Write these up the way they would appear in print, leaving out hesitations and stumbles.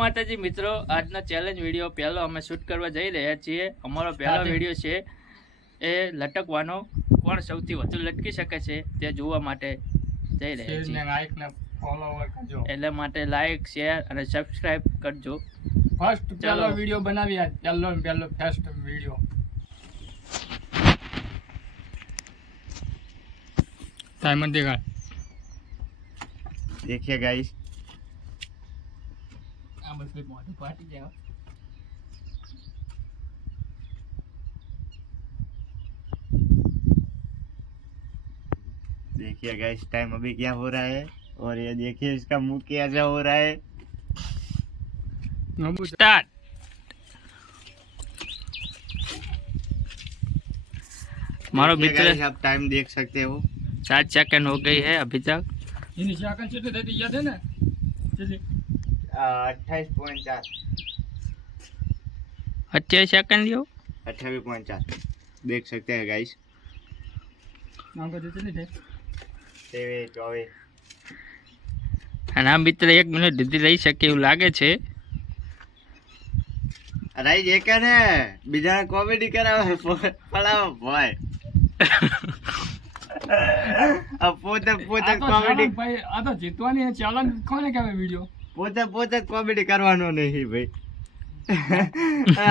માતાજી મિત્રો, આજનો ચેલેન્જ વિડીયો પહેલો અમે શૂટ કરવા જઈ રહ્યા છીએ. અમારો પહેલો વિડીયો છે એ લટકવાનો, કોણ સૌથી વધુ લટકી શકે છે તે જોવા માટે જઈ રહ્યા છીએ. એટલે માટે લાઈક, શેર અને સબસ્ક્રાઇબ કરજો. ફર્સ્ટ પહેલો વિડીયો બનાવી, આજ પહેલો ફર્સ્ટ વિડીયો. टाइमर देखा, देखिए गाइस, देखिए गाइस टाइम अभी क्या हो रहा है और ये देखिए इसका मुंह कैसा हो रहा है. स्टार्ट. मारो मित्र, आप टाइम देख सकते हो 7 सेकंड हो गई है अभी तक. 28.4 28 सेकंड लियो. 28.4 देख सकते हैं गाइस. અને આ મિત્ર 1 મિનિટ સુધી રહી શકે એવું લાગે છે. રાઈ જે કે ને બીજા કોમેડી કરાવે પડાવો ભાઈ. પોતે કોમેડી, આ તો જીતવાની ચેલેન્જ કોને કહેવાય વિડિયો? પોતે કોમેડી કરવાનો નહીં ભાઈ.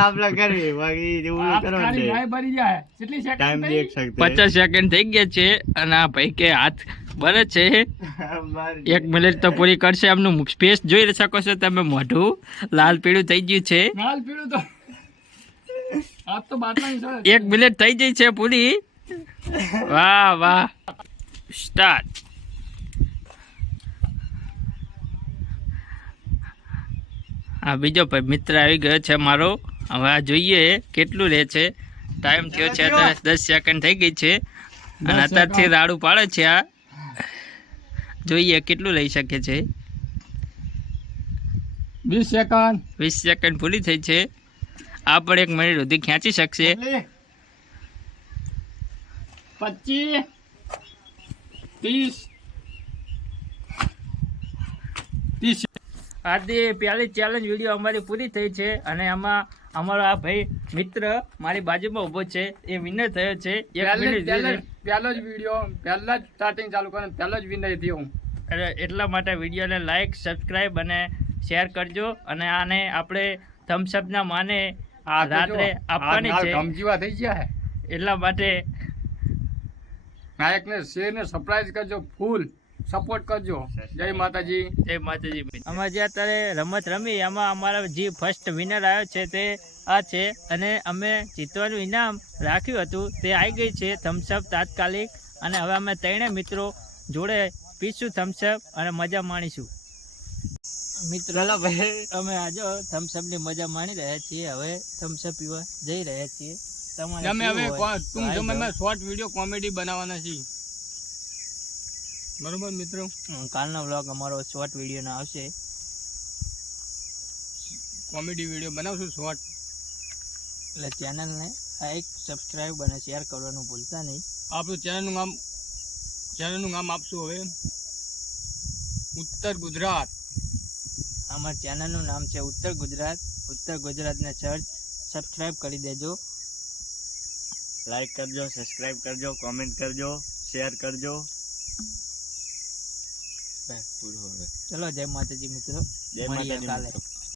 આપલા કરી બાકી એવું કરવાનું ભાઈ ભરી જાય. કેટલી સેકન્ડ ટાઈમ દેખ सकते 50 સેકન્ડ થઈ ગયા છે અને આ ભાઈ કે હાથ બરે છે. 1 મિનિટ તો પૂરી કરશે. એમનું સ્પેસ જોઈ શકો છો તમે, મોઢું લાલ પીળું થઈ ગયું છે. લાલ પીળું તો આ તો બાતમાં 1 મિનિટ થઈ ગઈ છે પૂરી. વાહ વાહ. સ્ટાર્ટ. આ બીજો ભાઈ મિત્ર આવી ગયો છે મારો. હવે આ જોઈએ કેટલું રહે છે. ટાઈમ થયો છે અત્યારે 10 સેકન્ડ થઈ ગઈ છે અને અત્યારથી રાડું પાડે છે. આ જોઈએ કેટલું લઈ શકે છે. 20 સેકન્ડ. 20 સેકન્ડ પૂરી થઈ છે. આ પણ 1 મિનિટ સુધી ખેંચી શકશે. 25 30 30. આજે પહેલી ચેલેન્જ વિડીયો અમારી પૂરી થઈ છે અને આમાં અમારો આ ભાઈ મિત્ર મારી બાજુમાં ઊભો છે, એ વિનર થયો છે. 1 મિનિટ પહેલો જ વિડીયો, પહેલા જ સ્ટાર્ટિંગ ચાલુ કરે, પહેલો જ વિનર થયો હું. એટલા માટે વિડીયોને લાઈક, સબસ્ક્રાઈબ અને શેર કરજો. અને આને આપણે થમ્સઅપના માને રાત્રે આપવાની છે. ગમજીવા થઈ ગયા હે, એટલા માટે નાયકને શેર ને સરપ્રાઈઝ કરજો, ફૂલ સપોર્ટ કરજો. જય માતાજી. જય માતાજી. અમે જે અત્યારે રમત રમી એમાં અમારા જે ફર્સ્ટ વિનર આવ્યો છે તે આ છે અને અમે જીતવાનું ઇનામ રાખ્યું હતું તે આવી ગઈ છે થમ્સઅપ તાત્કાલિક. અને હવે અમે 3 મિત્રો જોડે પીશું થમ્સઅપ અને મજા માણીશું. મિત્રો અમે આજે થમ્સઅપની મજા માણી રહ્યા છીએ. હવે થમ્સઅપ પીવા જઈ રહ્યા છીએ. તમે હવે ટૂંક સમયમાં શોર્ટ વિડીયો કોમેડી બનાવવાના છીએ, બરોબર મિત્રો? કાલનો વ્લોગ અમારો શોર્ટ વિડીયોનો આવશે. કોમેડી વિડીયો બનાવશું શોર્ટ. એટલે ચેનલને લાઈક, સબસ્ક્રાઈબ અને શેર કરવાનું ભૂલતા નહીં. આપણું ચેનલનું નામ આપશું હવે ઉત્તર ગુજરાત. અમારા ચેનલનું નામ છે ઉત્તર ગુજરાત. ઉત્તર ગુજરાતને સબસ્ક્રાઈબ કરી દેજો. લાઈક કરજો, સબસ્ક્રાઇબ કરજો, કોમેન્ટ કરજો, શેર કરજો. ચલો જય માતાજી મિત્રો. જય માતાજી.